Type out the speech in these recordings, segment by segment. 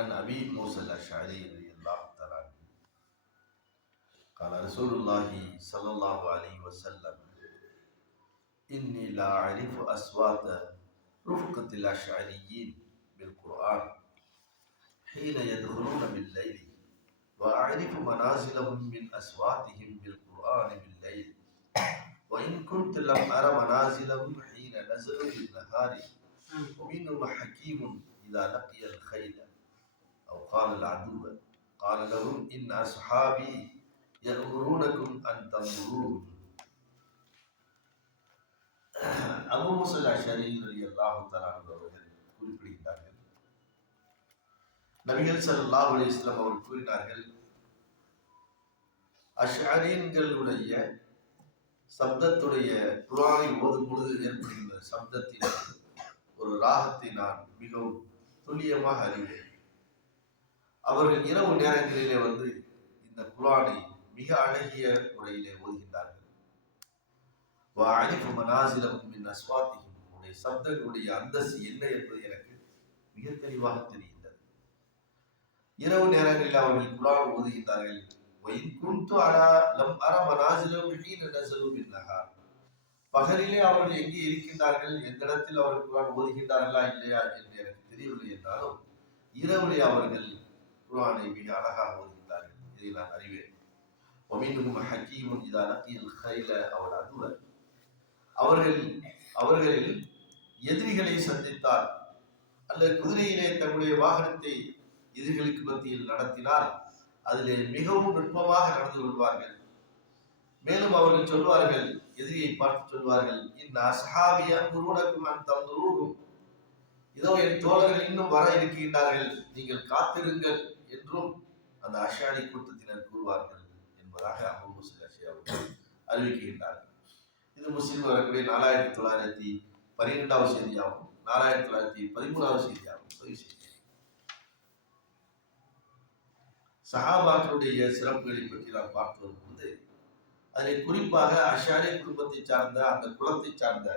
عن أبي موسى الأشعري رضي الله تعالى عنه. قال رسول الله صلى الله عليه وسلم إني لا أعرف أصوات رفقة الأشعريين بالقرآن حين يدخلون بالليل وأعرف منازلهم من أصواتهم بالقرآن بالليل وإن كنت لم أر منازلهم حين نزلوا بالنهار ومنهم حكيم إذا لقي الخيل. أو قال العدو قال لهم إن أصحابي يأمرونكم أن تنظرون அபு முசல் அஷரி அல்லாஹு தலான் அவர்கள் குறிப்பிடுகிறார்கள் நபிகள் ஸல்லல்லாஹு அலைஹி வஸல்லம் அவர்கள் கூறினார்கள் அஷ்அரீன்களுடைய சப்தத்துடைய குரானை ஓதும் பொழுது ஏற்படுகின்ற சப்தத்தின் ஒரு ராகத்தை நான் மிகவும் துல்லியமாக அறிவேன் அவர்கள் இரவு நேரங்களிலே வந்து இந்த குரானை மிக அழகிய முறையிலே ஓதுகின்றார்கள். அழிப்பு மனாசிலமும் என் அஸ்வாத்தியும் உன்னுடைய சப்தங்களுடைய அந்தஸ்து என்ன என்பது எனக்கு மிக தெளிவாக தெரிகின்றது. இரவு நேரங்களில் அவர்கள் குரான் ஓதுகின்றார்கள். வயின் குந்து அலா லம் அர மனாசிலம் நசலும் இல்லகார் பகலிலே அவர்கள் எங்கே இருக்கின்றார்கள்? இடத்தில் அவர்கள் குரான் ஓதுகின்றார்களா இல்லையா என்று எனக்கு தெரியவில்லை என்றாலும் இரவுலே அவர்கள் குரானை மிக அழகாக ஓதுகிறார்கள் இதை நான் அறிவேன் ஒமின்னும் ஹக்கீமும் இதா நக்கியில் கைல அவள் அதுவர் அவர்கள் அவர்களில் எதிரிகளை சந்தித்தால் அல்ல குதிரையிலே தன்னுடைய வாகனத்தை எதிரிகளுக்கு மத்தியில் நடத்தினால் அதிலே மிகவும் நுட்பமாக நடந்து கொள்வார்கள். மேலும் அவர்கள் சொல்வார்கள் எதிரியை பார்த்து சொல்வார்கள் இந்த அசஹாவிய குருவனுக்கும் அந்த இதோ என் தோழர்கள் இன்னும் வர இருக்கின்றார்கள். நீங்கள் காத்திருங்கள். என்றும் அந்த அஷாரி கூட்டத்தினர் கூறுவார்கள் என்பதாக அபு முஸ்லிம் அஷி அவர்கள் அறிவிக்கின்றார்கள். இது முஸ்லீம் வரக்கூடிய நாலாயிரத்தி தொள்ளாயிரத்தி பன்னிரெண்டாவது செய்தியாகும். நாலாயிரத்தி தொள்ளாயிரத்தி பதிமூணாவது செய்தியாகும். பதிவு செய்தி சஹாபாக்களுடைய சிறப்புகளை பற்றி நாம் பார்த்து வரும்போது அதில் குறிப்பாக அஷாரி குடும்பத்தை சார்ந்த அந்த குலத்தை சார்ந்த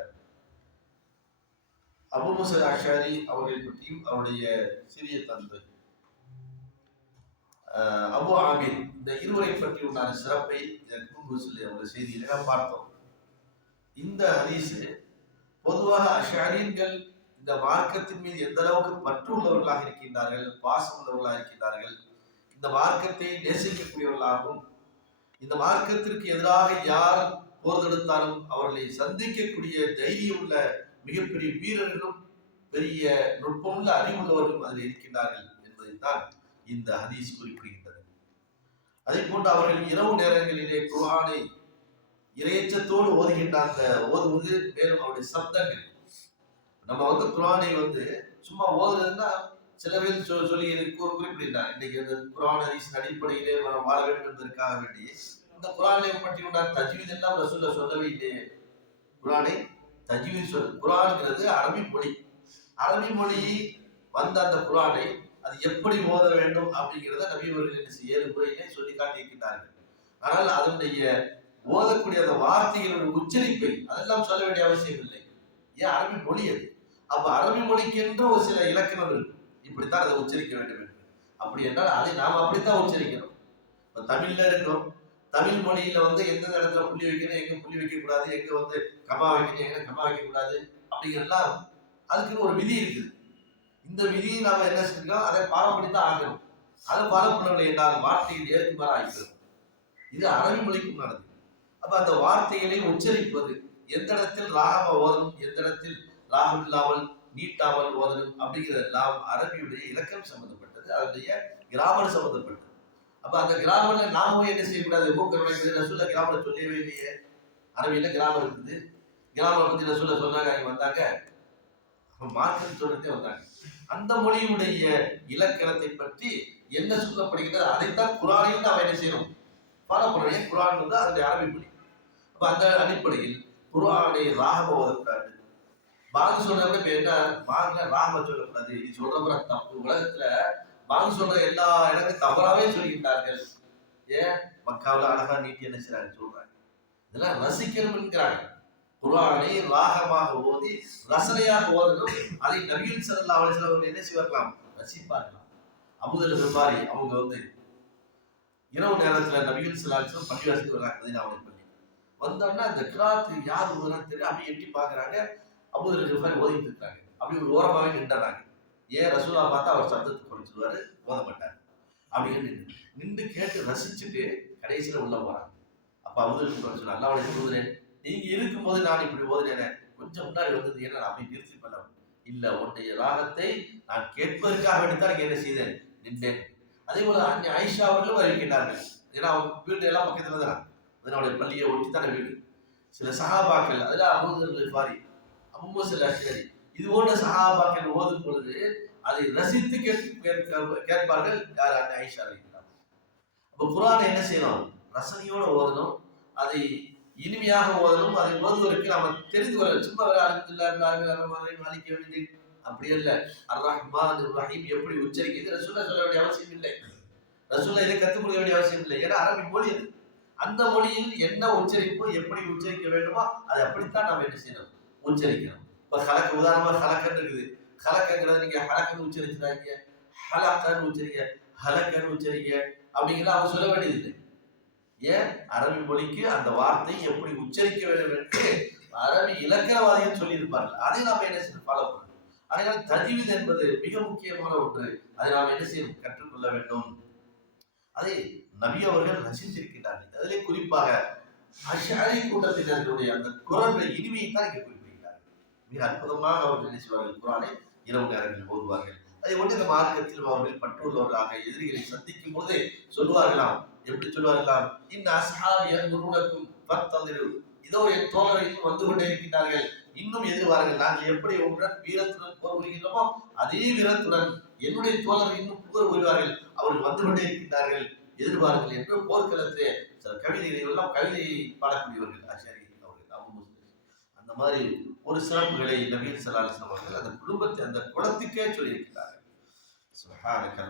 அபு முசர் அஷாரி அவர்களை பற்றியும் அவருடைய சிறிய தந்தை அபு ஆமீர் இந்த இருவரை பற்றி உண்டான சிறப்பை இதற்கு முன்பு சொல்லி செய்தியில பார்த்தோம். இந்த ஹதீஸ் பொதுவாக அஷாரியன்கள் இந்த மார்க்கத்தின் மீது எந்த அளவுக்கு பற்று உள்ளவர்களாக இருக்கின்றார்கள் பாசம் உள்ளவர்களாக இருக்கின்றார்கள் இந்த மார்க்கத்தை நேசிக்கக்கூடியவர்களாகவும் இந்த மார்க்கத்திற்கு எதிராக யார் போர்தெடுத்தாலும் அவர்களை சந்திக்கக்கூடிய தைரியம் உள்ள மிகப்பெரிய வீரர்களும் பெரிய நுட்பமுள்ள அறிவுள்ளவர்களும் அதில் இருக்கின்றார்கள் என்பதைத்தான் இந்த ஹதீஸ் குறிப்பிடுகின்றது. அதே போன்று அவர்கள் இரவு நேரங்களிலே குர்ஆனை இறையச்சத்தோடு ஓதுகின்ற அந்த ஓதுவது மேலும் அவருடைய சப்தங்கள் நம்ம வந்து குர்ஆனை வந்து சும்மா ஓதுறதுன்னா சில பேர் சொல்லி சொல்லி இது குறிப்பிடுகிறார் இன்னைக்கு இந்த குரான் ஹதீஸின் அடிப்படையிலே நம்ம வாழ வேண்டும் என்பதற்காக வேண்டி. இந்த குரானை பற்றி உண்டான தஜ்வீத் எல்லாம் ரசூல சொல்லவே இல்லையே. குரானை தஜ்வீத் சொல் குரான்ங்கிறது அரபி மொழி. அரபி மொழி வந்த அந்த குரானை அது எப்படி ஓத வேண்டும் அப்படிங்கிறத நபி என்ன செய்ய ஏழு முறையிலே சொல்லி காட்டியிருக்கிறார்கள் ஆனால் அதனுடைய ஓதக்கூடிய அந்த வார்த்தைகளுடைய உச்சரிப்பை அதெல்லாம் சொல்ல வேண்டிய அவசியம் இல்லை. ஏன்? அரபி மொழி அது. அப்ப அரபி மொழிக்கு என்று ஒரு சில இலக்கணம் இருக்கு. இப்படித்தான் அதை உச்சரிக்க வேண்டும் என்று. அப்படி என்றால் அதை நாம் அப்படித்தான் உச்சரிக்கணும். இப்ப தமிழ்ல இருக்கோம். தமிழ் மொழியில வந்து எந்த இடத்துல புள்ளி வைக்கணும் எங்க புள்ளி வைக்க கூடாது எங்க வந்து கமா வைக்கணும் எங்க கமா வைக்க கூடாது அப்படிங்கிறதுலாம் அதுக்குன்னு ஒரு விதி இருக்குது. இந்த விதியை நாம என்ன செஞ்சிருக்கோம் அதை ஃபாலோ பண்ணி தான் ஆகணும் அதை ஃபாலோ பண்ணவில்லை என்றால் வார்த்தையில் ஏற்குமாறு ஆகிவிடும் இது அரபி மொழிக்கும் நடந்தது அப்ப அந்த வார்த்தைகளை உச்சரிப்பது எந்த இடத்தில் ராகம ஓதணும் எந்த இடத்தில் ராகம் இல்லாமல் நீட்டாமல் ஓதணும் அப்படிங்கிறதெல்லாம் அரபியுடைய இலக்கம் சம்பந்தப்பட்டது அதனுடைய கிராமர் சம்பந்தப்பட்டது. அப்ப அந்த கிராமர்ல நாமும் என்ன செய்யக்கூடாது? மூக்கருடைய ரசூல்ல கிராமர் சொல்லவே இல்லையே. அரபியில கிராமர் இருக்குது. கிராமர் பத்தி ரசூல்ல சொன்னாங்க இங்க வந்தாங்க. மார்க்கெட் சொல்லிட்டே வந்தாங்க. அந்த மொழியுடைய இலக்கணத்தை பற்றி என்ன சொல்லப்படுகிறது அதைத்தான் குரானில் நாம் என்ன செய்யணும்? ஃபாலோ பண்ணணும் ஏன்? குரான் வந்து அதனுடைய அரபி மொழி. அப்ப அந்த அடிப்படையில் குரானை ராகம ஓதக்கூடாது. பாங்கு சொல்றவங்க இப்ப என்ன? பாங்குல ராகம சொல்லக்கூடாது. இது சொல்றவங்க தப்பு உலகத்துல பாங்கு சொல்ற எல்லா இடத்தையும் தவறாவே சொல்கின்றார்கள். ஏன்? மக்காவில் அழகா நீட்டி என்ன செய்றாங்க? சொல்றாங்க. இதெல்லாம் ரசிக்கணும் என்கிறாங்க குர்ஆனை ராகமாக ஓதி ரசனையாக ஓதணும். அதை நவீன ஸல்லல்லாஹு அலைஹி வஸல்லம் அவர்கள் என்ன செய்வார்களாம்? ரசிப்பார்களாம். அமுதல் விபாரி அவங்க வந்து இரவு நேரத்துல நபிகள் பள்ளி வசதி வர்றாங்க மதினாவுடைய பள்ளி. வந்தோடனே அந்த கிராத்து யார் ஓதுறான்னு தெரியும் அப்படி எட்டி பாக்குறாங்க அமுதல் விபாரி ஓதிட்டு இருக்காங்க. அப்படி ஒரு ஓரமாகவே நின்றாங்க. ஏன் ரசூலா பார்த்தா அவர் சத்தத்தை குறைச்சிருவாரு ஓத மாட்டார். அப்படின்னு நின்று நின்று கேட்டு ரசிச்சுட்டு கடைசியில உள்ள போறாங்க. அப்ப அமுதல் விபாரி சொன்னா அல்லாவுடைய தூதரே நீங்க இருக்கும்போது நான் இப்படி ஓதுனேன் கொஞ்சம் முன்னாடி வந்தது என்ன நான் அப்படி நிறுத்தி பண்ண இல்ல உன்னுடைய ராகத்தை நான் கேட்பதற்காக வேண்டித்தான் என்ன செய்தேன் நின்றேன். அதே போல அன்னை ஆயிஷா அவர்களும் அறிவிக்கின்றார்கள். ஏன்னா அவங்க வீடு எல்லாம் பக்கத்துல தான். அதனுடைய பள்ளியை ஒட்டித்தான வீடு. சில சகாபாக்கள் அதெல்லாம் அமுதர்கள் பாரி அம்மோ சில சரி இது போன்ற சகாபாக்கள் ஓதும் பொழுது அதை ரசித்து கேட்க- கேட்பார்கள் யார் அன்னை ஐஷா அறிவிக்கிறார் அப்ப குரான் என்ன செய்யணும்? ரசனையோட ஓதணும். அதை இனிமையாக ஓதணும் அதை ஓதுவதற்கு நம்ம தெரிந்து கொள்ள சும்மா அலிக்க வேண்டியது அப்படி அல்ல. அர் ரஹீம் எப்படி உச்சரிக்கிறது? ரசூல்லா சொல்ல வேண்டிய அவசியம் இல்லை. ரசூல்லா இதை கற்றுக் கொடுக்க வேண்டிய அவசியம் இல்லை. ஏன்னா அரபி மொழி அது. அந்த மொழியில் என்ன உச்சரிப்போ எப்படி உச்சரிக்க வேண்டுமோ அதை அப்படித்தான் நாம் என்ன செய்யணும்? உச்சரிக்கணும். இப்ப கலக்க உதாரணமா ஹலக்கன்னு இருக்குது. கலக்கங்கிறது நீங்க ஹலக்கன்னு உச்சரிச்சுறாங்க ஹலக்கன்னு உச்சரிக்க ஹலக்கன்னு உச்சரிக்க அப்படிங்கிறத அவங்க சொல்ல வேண்டியது இல்லை ஏன் அரபி மொழிக்கு அந்த வார்த்தை எப்படி உச்சரிக்க வேண்டும் என்று அரபி இலக்கணவாதிகள் சொல்லியிருப்பார்கள். அதை நாம் என்ன செய்யணும் ஃபாலோ பண்ணணும். அதனால் தஜ்வீத் என்பது மிக முக்கியமான ஒன்று. அதை நாம் என்ன செய்ய கற்றுக்கொள்ள வேண்டும். அதை நபி அவர்கள் ரசித்திருக்கிறார்கள். அதிலே குறிப்பாக அஷாரி கூட்டத்தினர்களுடைய அந்த குரல்கள் இனிமையை தான் இங்கே குறிப்பிடுகிறார்கள். மிக அற்புதமாக அவர்கள் என்ன செய்வார்கள்? குரானை இரவு நேரங்களில் ஓதுவார்கள். அதை ஒன்று இந்த மார்க்கத்தில் அவர்கள் பற்றுள்ளவர்களாக எதிரிகளை சந்திக்கும் போது சொல்லுவார்களாம் எப்படி சொல்வார்களாம் இந்த அஸ்ஹாபிய முருனக்கும் பத்தந்திரு இதோ என் தோழரை இன்னும் வந்து கொண்டே இருக்கின்றார்கள். இன்னும் எதிர்வார்கள். நாங்கள் எப்படி உங்களுடன் வீரத்துடன் போர் புரிகிறோமோ அதே வீரத்துடன் என்னுடைய தோழர்கள் இன்னும் போர் புரிவார்கள். அவர்கள் வந்து கொண்டே இருக்கின்றார்கள். எதிர்வார்கள் என்று போர்க்களத்திலே சில கவிதைகளை எல்லாம் கவிதையை பாடக்கூடியவர்கள் ஆச்சாரியர்கள் அவர்கள் அபு அந்த மாதிரி ஒரு சிறப்புகளை நவீன சலாஹ் அவர்கள் அந்த குடும்பத்தை அந்த குலத்துக்கே சொல்லியிருக்கிறார்கள். சுப்ஹானக